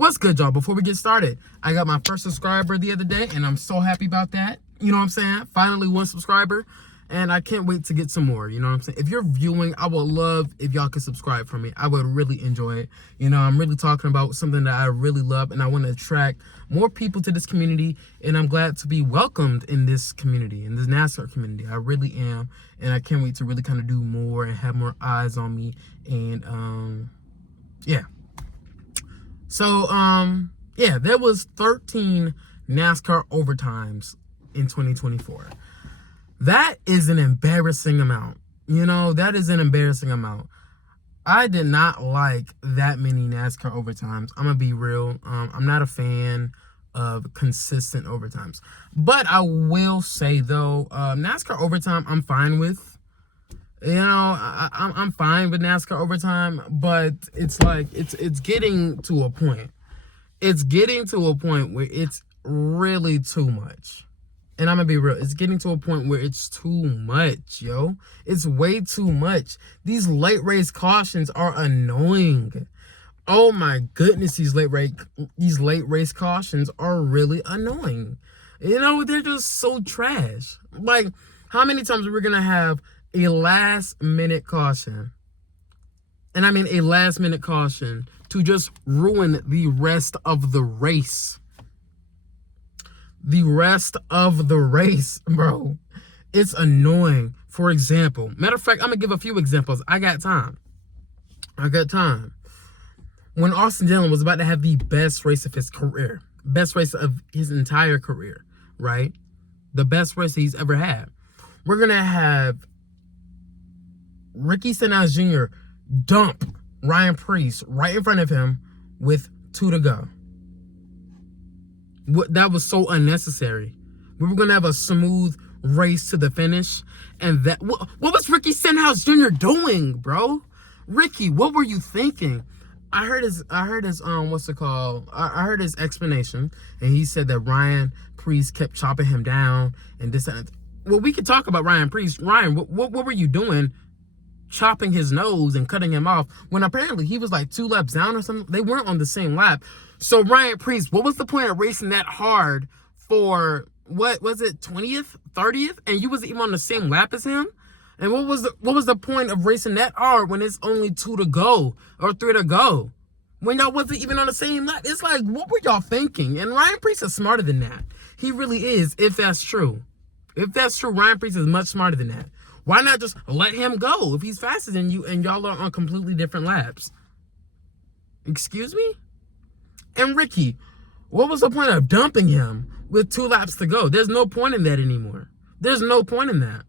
What's good, y'all? Before we get started, I got my first subscriber the other day, and I'm so happy about that. You know what I'm saying? Finally, one subscriber, and I can't wait to get some more. You know what I'm saying? If you're viewing, I would love if y'all could subscribe for me. I would really enjoy it. You know, I'm really talking about something that I really love, and I want to attract more people to this community, and I'm glad to be welcomed in this community, in this NASCAR community. I really am, and I can't wait to really kind of do more and have more eyes on me, and yeah. So, yeah, there was 13 NASCAR overtimes in 2024. That is an embarrassing amount. You know, that is an embarrassing amount. I did not like that many NASCAR overtimes. I'm going to be real. I'm not a fan of consistent overtimes. But I will say, though, NASCAR overtime, I'm fine with. You know, I'm fine with NASCAR overtime, but it's like, it's getting to a point. It's getting to a point where it's really too much. And I'm going to be real. It's getting to a point where it's too much, yo. It's way too much. These late race cautions are annoying. Oh my goodness, these late race cautions are really annoying. You know, they're just so trash. Like, how many times are we going to have a last-minute caution, and I mean a last-minute caution, to just ruin the rest of the race? The rest of the race, bro. It's annoying. For example, matter of fact, I'm going to give a few examples. I got time. When Austin Dillon was about to have the best race of his career, best race of his entire career, right? The best race he's ever had. We're going to have Ricky Stenhouse Jr. dump Ryan Preece right in front of him with 2 to go. That was so unnecessary. We were going to have a smooth race to the finish. And that, what was Ricky Stenhouse Jr. doing, bro? Ricky, what were you thinking? I heard his what's it called? I heard his explanation, and he said that Ryan Preece kept chopping him down and this and that. Well, we could talk about Ryan Preece. Ryan, what were you doing chopping his nose and cutting him off when apparently he was like 2 laps down or something? They weren't on the same lap. So Ryan Preece, what was the point of racing that hard for, what was it, 20th, 30th, and you wasn't even on the same lap as him? And what was the point of racing that hard when it's only 2 to go or 3 to go, when y'all wasn't even on the same lap? It's like, what were y'all thinking? And Ryan Preece is smarter than that. He really is, if that's true. If that's true, Ryan Preece is much smarter than that. Why not just let him go if he's faster than you and y'all are on completely different laps? Excuse me? And Ricky, what was the point of dumping him with 2 laps to go? There's no point in that anymore. There's no point in that.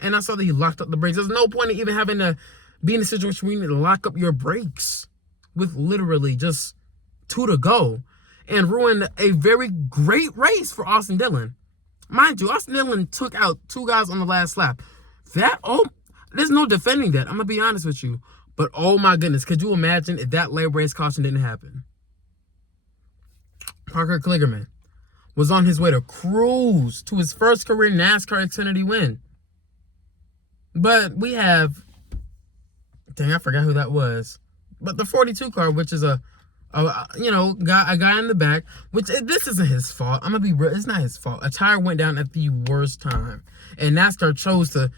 And I saw that he locked up the brakes. There's no point in even having to be in a situation where you need to lock up your brakes with literally just 2 to go and ruin a very great race for Austin Dillon. Mind you, Austin Dillon took out 2 guys on the last lap. There's no defending that. I'm going to be honest with you. But oh my goodness, could you imagine if that late race caution didn't happen? Parker Kligerman was on his way to cruise to his first career NASCAR Xfinity win. But we have, dang, I forgot who that was. But the 42 car, which is a guy in the back, which this isn't his fault. I'm going to be real. It's not his fault. A tire went down at the worst time. And NASCAR chose to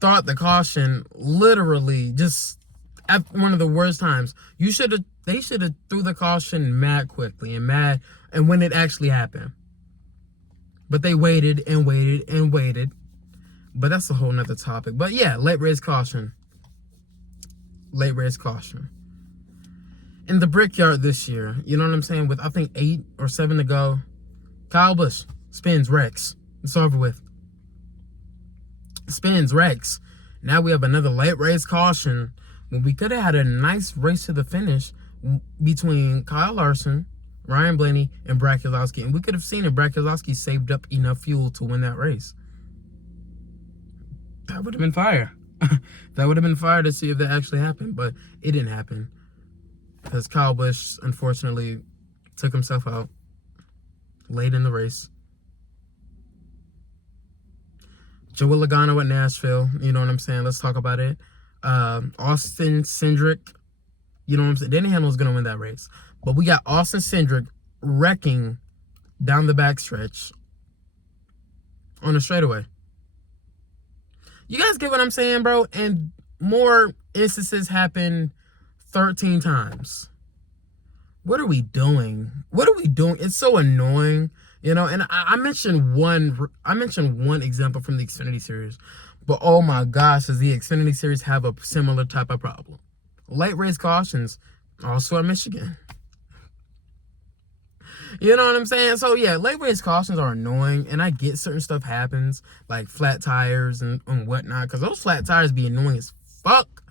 throw out the caution literally just at one of the worst times. They should have threw the caution mad quickly and when it actually happened. But they waited and waited and waited. But that's a whole nother topic. But yeah, late race caution. Late race caution. In the Brickyard this year, you know what I'm saying? With, I think, 8 or 7 to go, Kyle Busch spins, wrecks. It's over with. Spins, wrecks. Now we have another late race caution when we could have had a nice race to the finish between Kyle Larson, Ryan Blaney, and Brad Keselowski. And we could have seen if Brad Keselowski saved up enough fuel to win that race. That would have been fire. That would have been fire to see if that actually happened. But it didn't happen, because Kyle Busch, unfortunately, took himself out late in the race. Joey Logano at Nashville, you know what I'm saying? Let's talk about it. Austin Cindric You know what I'm saying? Denny Hamlin was going to win that race. But we got Austin Cindric wrecking down the backstretch on the straightaway. You guys get what I'm saying, bro? And more instances happen 13 times. What are we doing? What are we doing? It's so annoying, you know. And I mentioned one example from the Xfinity Series, but oh my gosh, does the Xfinity Series have a similar type of problem? Late race cautions, also at Michigan. You know what I'm saying? So yeah, late race cautions are annoying, and I get certain stuff happens, like flat tires and whatnot, because those flat tires be annoying as fuck.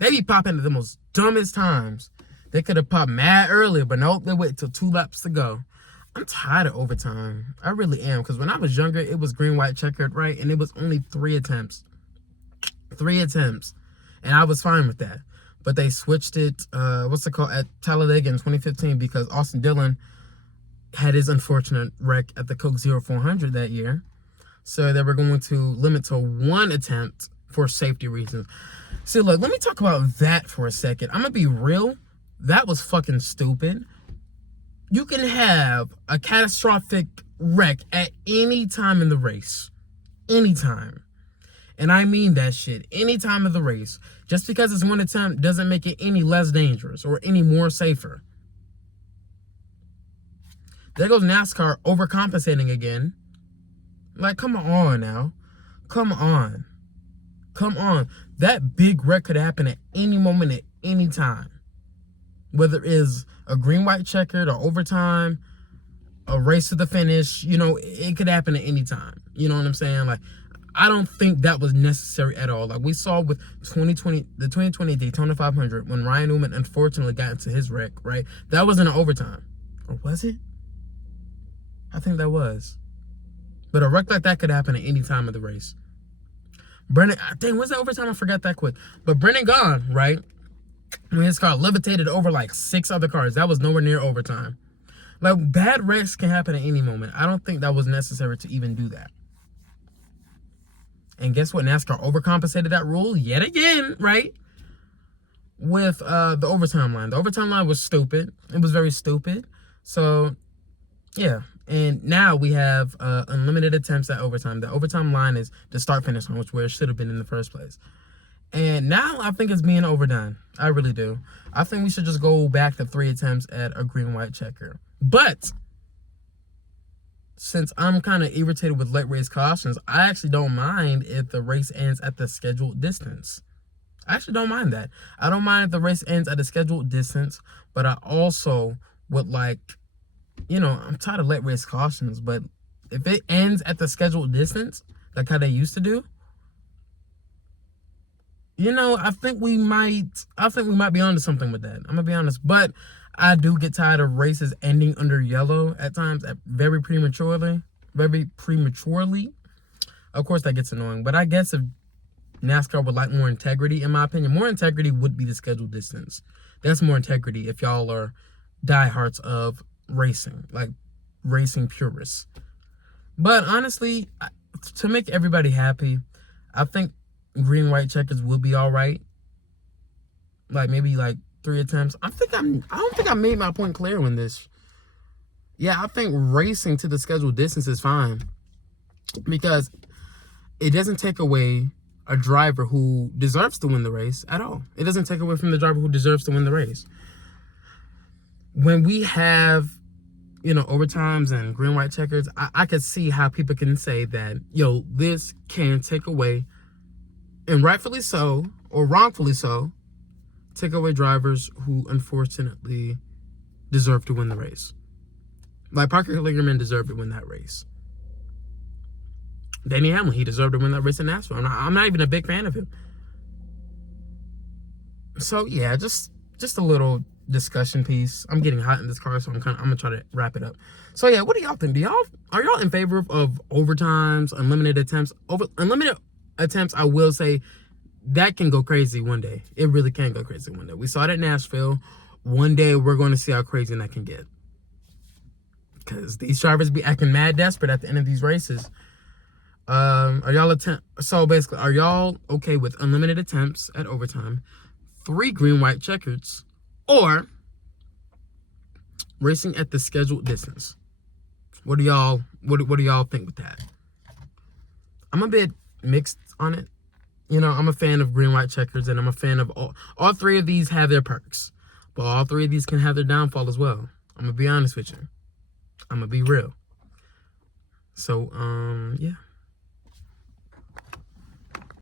They be popping at the most dumbest times. They could have popped mad earlier, but nope, they wait till 2 laps to go. I'm tired of overtime. I really am, because when I was younger, it was green, white, checkered, right? And it was only 3 attempts. 3 attempts. And I was fine with that. But they switched it, at Talladega in 2015, because Austin Dillon had his unfortunate wreck at the Coke 0400 that year. So they were going to limit to 1 attempt for safety reasons. See, look, let me talk about that for a second. I'm going to be real. That was fucking stupid. You can have a catastrophic wreck at any time in the race. Anytime. And I mean that shit. Any time of the race. Just because it's 1 attempt doesn't make it any less dangerous or any more safer. There goes NASCAR overcompensating again. Like, come on now. Come on. Come on. That big wreck could happen at any moment, at any time. Whether it is a green, white, checkered, or overtime, a race to the finish, you know, it could happen at any time. You know what I'm saying? Like, I don't think that was necessary at all. Like we saw with the 2020 Daytona 500, when Ryan Newman unfortunately got into his wreck, right? That wasn't an overtime. Or was it? I think that was. But a wreck like that could happen at any time of the race. Was that overtime? I forgot that quick. But Brendan Gaughan, right? When his car levitated over like 6 other cars, that was nowhere near overtime. Like, bad wrecks can happen at any moment. I don't think that was necessary to even do that. And guess what? NASCAR overcompensated that rule yet again, right? With the overtime line. The overtime line was stupid. It was very stupid. So, yeah. And now we have unlimited attempts at overtime. The overtime line is the start-finish line, where it should have been in the first place. And now I think it's being overdone. I really do. I think we should just go back to 3 attempts at a green, white checker. But since I'm kind of irritated with late race cautions, I actually don't mind if the race ends at the scheduled distance. I actually don't mind that. I don't mind if the race ends at a scheduled distance, but I also would like, you know, I'm tired of late race cautions, but if it ends at the scheduled distance, like how they used to do, you know, I think we might be onto something with that. I'm gonna be honest, but I do get tired of races ending under yellow at times, very prematurely. Of course, that gets annoying. But I guess if NASCAR would like more integrity, in my opinion, more integrity would be the scheduled distance. That's more integrity if y'all are diehards of racing, like racing purists. But honestly, to make everybody happy, I think green, white checkers will be all right. Like maybe like 3 attempts. I don't think I made my point clear in this. Yeah, I think racing to the scheduled distance is fine, because it doesn't take away a driver who deserves to win the race at all. It doesn't take away from the driver who deserves to win the race. When we have, you know, overtimes and green, white checkers, I could see how people can say that, yo, this can take away, and rightfully so, or wrongfully so, take away drivers who unfortunately deserve to win the race. Like Parker Kligerman deserved to win that race. Denny Hamlin, he deserved to win that race in NASCAR. I'm not even a big fan of him. So yeah, just a little discussion piece. I'm getting hot in this car, so I'm gonna try to wrap it up. So yeah, what do y'all think? Are y'all in favor of overtimes, unlimited attempts? Unlimited attempts, I will say, that can go crazy one day. It really can go crazy one day. We saw it at Nashville. One day we're going to see how crazy that can get, because these drivers be acting mad desperate at the end of these races. Are y'all okay with unlimited attempts at overtime, 3 green, white checkers, or racing at the scheduled distance. What do y'all think with that? I'm a bit mixed on it. You know, I'm a fan of green light checkers, and I'm a fan of all three of these have their perks, but all three of these can have their downfall as well. I'm gonna be honest with you. I'm gonna be real. So, yeah.